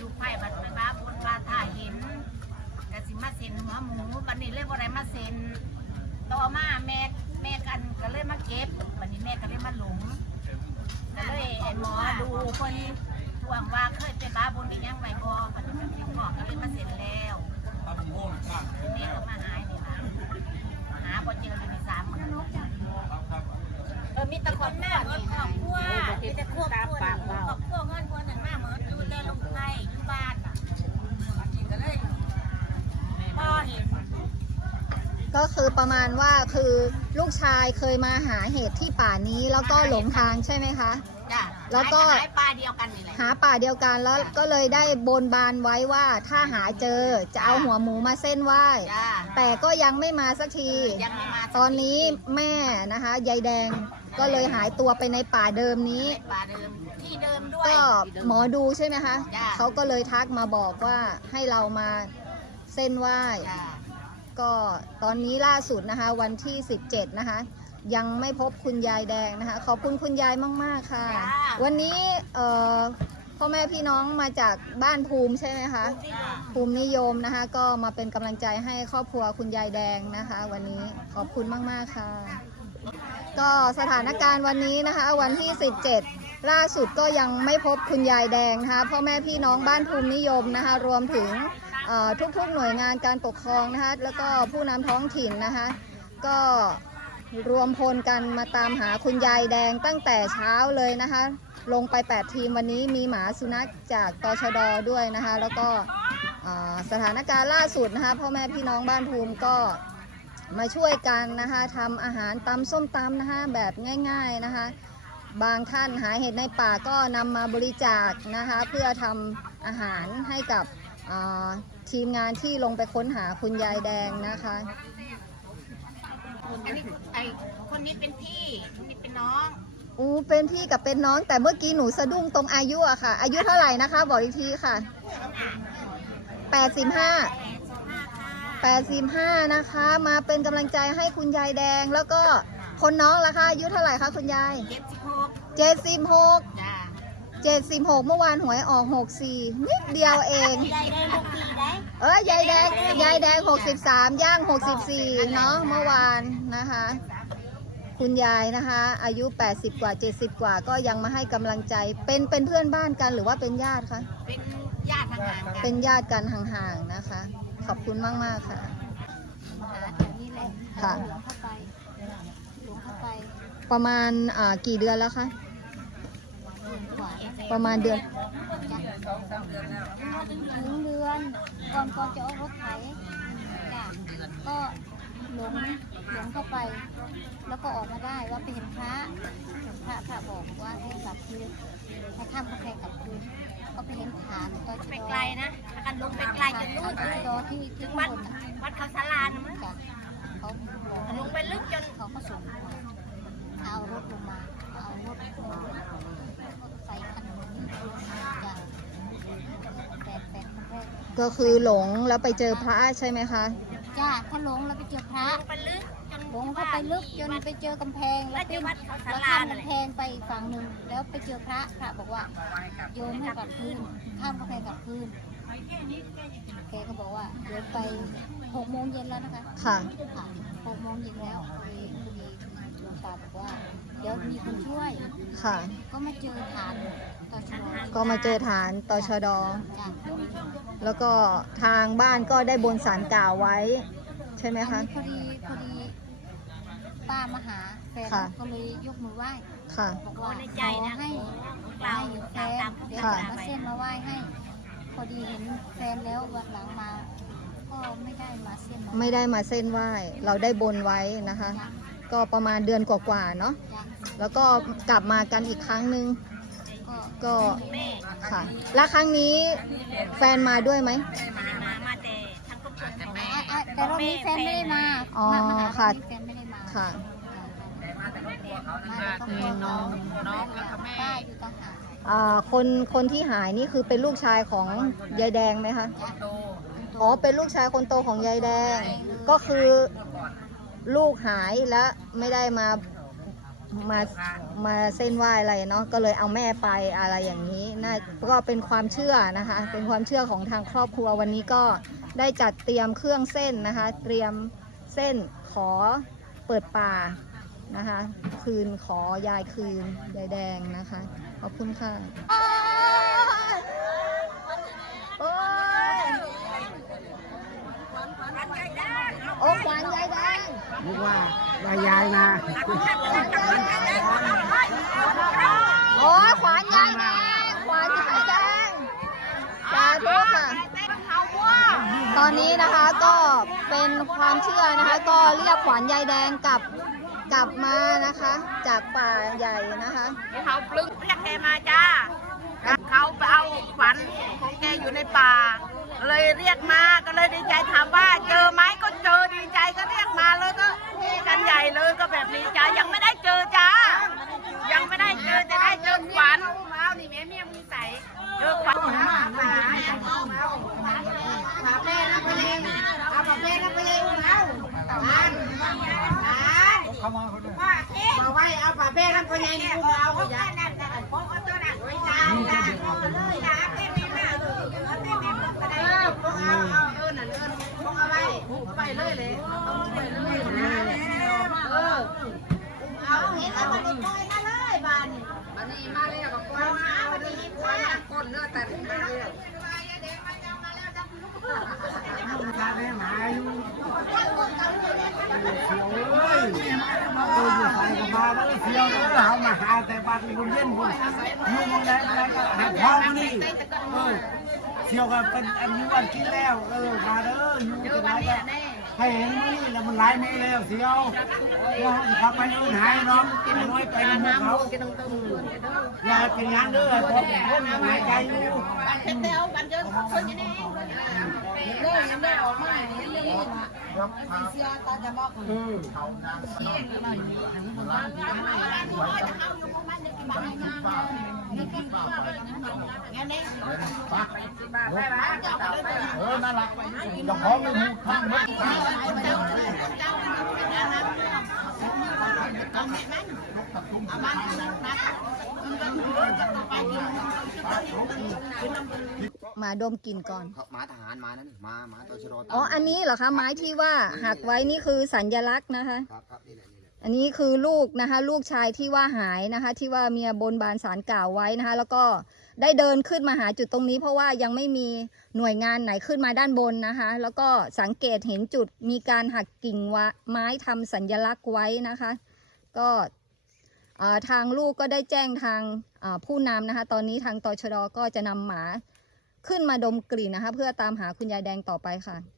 ลูกไผ่บัดไปบ้าบนว่าถ้าเห็นก็สิมาเซ็นหัวหมูบัดนี้เลยบ่ได้มาเซ็นต่อมาแม่แม่กันก็เลยมาเก็บบัดนี้แม่ก็เลยมาหลงก็เลยไอ้หมอดูคนทวงว่าเคยไปบ้าบนเป็นยังไงบ่บัดนี้หมอก็เลยมาเซ็นแล้วแม่ก็มาหายนี่ล่ะหาบ่เจอเลยในสามมื้อเออมีตะคนแม่มีครอบครัวมีต่ครอบครัวครอบครัวเงินคนนั้นมาเหมือนดูแลลูกไผ่อยู่บ้านน่ะก็เลยพ่อเห็น ก็ คือประมาณว่าคือลูกชายเคยมาหาเห็ดที่ป่านี้แล้วก็หลงทางใช่ไหมคะ จ้ะแล้วก็ หายปลาเดียวกันนี่แหละ หาป่าเดียวกันแล้วก็เลยได้บนบานไว้ว่าถ้าหาเจอจะเอาหัวหมูมาเส้นไหว้ จ้าแต่ก็ยังไม่มาสักที ยังไม่มาสักทีตอนนี้แม่นะคะยายแดงก็เลยหายตัวไปในป่าเดิมนี้ปลาเดิม ที่เดิมด้วย ก็หมอดูใช่ไหมคะ จ้ะ เขาก็เลยทักมาบอกว่าให้เรามาเส้นไหว้ จ้า ก็ตอนนี้ล่าสุดนะคะวันที่ 17 นะคะ ยังไม่พบคุณยายแดงนะคะ ขอบคุณคุณยายมาก ๆ ค่ะวันนี้เอ่อพ่อแม่พี่น้องมาจากบ้านภูมิใช่ไหมคะ ภูมินิยมนะคะ ก็มาเป็นกำลังใจให้ครอบครัวคุณยายแดงนะคะ วันนี้ขอบคุณมาก ๆ ค่ะ ก็สถานการณ์วันนี้นะคะ วันที่ 17 ล่าสุดก็ยังไม่พบคุณยายแดงนะคะพ่อแม่พี่น้องบ้านภูมินิยมนะคะ รวมถึงเอ่อ ทุกๆหน่วยงานการปกครองนะคะแล้วก็ผู้นำท้องถิ่นนะคะก็รวมพลกันมาตามหาคุณยายแดงตั้งแต่เช้าเลยนะคะ ลงไป 8 ทีมวันนี้มีหมาสุนัขจากตชดด้วยนะคะ แล้วก็สถานการณ์ล่าสุดนะคะพ่อแม่พี่น้องบ้านภูมิก็มาช่วยกันนะคะทำอาหารตำส้มตำนะคะแบบง่ายๆนะคะ บางท่านหาเห็ดในป่าก็นำมาบริจาคนะคะ เพื่อทำอาหารให้กับ ทีมงานที่ลงไปค้นหาคุณยายแดงนะคะอันนี้ไอคนนี้เป็นพี่คนนี้เป็นน้อง อู้เป็นพี่กับเป็นน้อง แต่เมื่อกี้หนูสะดุ้งตรงอายุอะค่ะ อายุเท่าไหร่นะคะ บอกอีกทีค่ะ85แปดสิบห้าค่ะ85นะคะ มาเป็นกำลังใจให้คุณยายแดงแล้วก็คนน้องล่ะคะอายุเท่าไหร่คะคุณยายเจ็ดสิบหก76จ้า 76เมื่อวานหวยออก64นิดเดียวเอง ยายได้ลูกปีได้เอ้ยยายแดงยายแดง63ย่าง64เนาะเมื่อวานนะคะ คุณยายนะคะ อายุ 80 กว่า 70 กว่าก็ยังมาให้กำลังใจ เป็นเป็นเพื่อนบ้านกันหรือว่าเป็นญาติคะเป็นญาติทางห่างกันเป็นญาติกันห่างๆนะคะ ขอบคุณมากๆค่ะหาแถวนี้แหละค่ะ หลวงเข้าไปหลวงเข้าไปประมาณอ่ากี่เดือนแล้วคะ กว่าประมาณเดือน ถึงเดือนก่อนก่อนจะเอารถไถจ้ะก็หลงหลงเข้าไป แล้วก็ออกมาได้ว่าไปเห็นพระเห็นพระพระบอกว่าให้กลับคืนให้ข้ามกำแพงกลับคืนก็ไปเห็นฐานก็ไปไกลนะถ้ากันลงไปไกลจะนู่นเลยจอที่ที่วัข้างดบนน่ะวัดเขาสาลานะมั้งจ้ะเขาบอกลงไปลึกจนเขาก็ส่งเอารถลงมาเอารถใส่ กก็คือหลงแล้วไปเจอพระใช่ไหมคะ จ้าถ้าหลงแล้วไปเจอพระลงไปลึกจนหลงเข้าไปลึกจนไปเจอกำแพงแล้แล้ววจะขึ้นวัดเขาสาแล้วลาข้ามนั่นแหกำแพละงไปอีกฝั่งหนึ่งแล้วไปเจอพระพระบอกว่าโยมให้กลับคืนข้ามกำแพงกลับคืนแกก็บอกว่าเดี๋ยวไปหกโมงเย็นแล้วนะคะค่ะค่ะหกโมงเย็นแล้วพอดีพอดีหลวงตาบอกว่าเดี๋ยวมีคนช่วยค่ะ ก็มาเจอฐานต่อชะลอ ก็มาเจอฐานตชด จ้ะแล้วก็ทางบ้านก็ได้บนสารกล่าวไว้ ใช่ไหมอันคะนี้พอดีพอดีป้ามาหาแฟนค่ะ ก็เลยยกมือไหว้ค่ะ บอกขอว่าในขใจอนะให้กล่าวให้แฟตามนตามเดี๋ยวค่ะ จะมาเส้นมาไหว้ให้ พอดีเห็นแฟนแล้ววันหลังมา ก็ไม่ได้มาเส้นมาไม่ได้มาเส้นไหว้ เราได้บนไว้นะคะ ก็ประมาณเดือนกว่าๆเนาะ จ้ะแล้วก็กลับมากันอีกครั้งหนึ่ง ก็ก็แม่ค่ะ แล้วครั้งนี้แฟนมาด้วยไหมไม่ได้มามาแต่ทั้งครอบครัวของแม่อะอะแต่รอบนี้แฟนไม่ได้มาอ๋อมามาหาค่ะรอบนี้แฟนไม่ได้มาค่ะ มาแต่ครอบครัวเขาน้องน้องกับแม่ ป้าอยู่ต่างหากอ่าคนคนที่หายนี่คือเป็นลูกชายของยายแดงไหมคะจ้ะอ๋อ เป็นลูกชายคนโตของยายแดง ก็คือลูกหายแล้วไม่ได้มา มามาเส้นไหว้อะไรเนาะก็เลยเอาแม่ไปอะไรอย่างนี้น่าก็เป็นความเชื่อนะคะ เป็นความเชื่อของทางครอบครัววันนี้ก็ได้จัดเตรียมเครื่องเส้นนะคะ เตรียมเส้นขอเปิดป่านะคะ คืนขอยายคืนยายแดงนะคะ ขอบคุณค่ะโอ้ยโอ้ขวัญยายแดงนึกว่า ลายยายมาโอ้ยขวานยายแดงขวานยายแดงสาธุค่ะ ตอนนี้นะคะก็เป็นความเชื่อนะคะ ก็เรียกขวานยายแดงกลับกลับมานะคะ จากป่าใหญ่นะคะเขาปลึงเรียกแกมาจ้าเขาไปเอาขวัญของแกอยู่ในป่า เลยเรียกมาก็เลยดีใจถามว่าเจอไหมก็เจอดีใจก็เรียกมาเลยก็กันใหญ่เลยก็แบบนี้จ้า ยังไม่ได้เจอจ้า ยังไม่ได้เจอจะได้เจอขวัญนี่แม่เมียมึงใส่เจอขวัญป่าป่าแม่นะไปเลยเอาป่าแม่นะไปเลยเอาอันอัน เขามาเขาด้วยบอกไว้เอาป่าเป้กันคนใหญ่นี่กูเอาเขาอย่างนนั่นพกเอาตัวนั้นไว้จ้าจ้าเอาเลยจ้าเต้นไม่มาเออเอาเต้นไม่มาก็ได้เออพกเอาเอาเออนั่นเออพกเอาไว้ไปเลยเลยเอาไปเลยเออเอาเห็นแล้วมันปล่อยมาเลยบ้านนี่บ้านนี้มาเลยก็ปล่อยมาบ้านนี้ปล่อยคนเนื้อแต่มาเลยทางแม่หมาอยู่เสียวเลยตัวอยู่ใส่กับมาแล้ว เสียวเลยเขามาหาแต่บ้านคนเย็นคนอยู่มองแดงอะไรก็หาพ่อมานี่เออเสียวกันเป็นอันนี้วันกินแล้วเออมาเด้ออยู่กันไรก็ให้เห็นมานี่แล้วมันไล่ไม่แล้วเสียวเราจะขับไปเดินหายน้องน้อยไปน้ำเขาอย่าเป็นยังเด้อพอคนหายใจอยู่เต้าบันเจอคนย่างนี้เด้อยังได้ออกมาเห็นเลย เสียตาจะบอกเออเออน่ารักจะพร้อมเลยหูข้างมัน มาดมกลิ่นก่อน เขาม้าทหารมานั่นมามาตชรอ๋อ อันนี้เหรอคะ ไม้ที่ว่าหักไว้นี่คือสัญลักษณ์นะคะ ครับครับนี่แหละนี่แหละอันนี้คือลูกนะคะ ลูกชายที่ว่าหายนะคะ ที่ว่าเมียบนบานสารกล่าวไว้นะคะ แล้วก็ได้เดินขึ้นมาหาจุดตรงนี้ เพราะว่ายังไม่มีหน่วยงานไหนขึ้นมาด้านบนนะคะ แล้วก็สังเกตเห็นจุดมีการหักกิ่งวะไม้ทำสัญลักษณ์ไว้นะคะ ก็เอ่อทางลูกก็ได้แจ้งทางเอ่อผู้นำนะคะ ตอนนี้ทางตชดก็จะนำหมา ขึ้นมาดมกลิ่นนะคะ เพื่อตามหาคุณยายแดงต่อไปค่ะ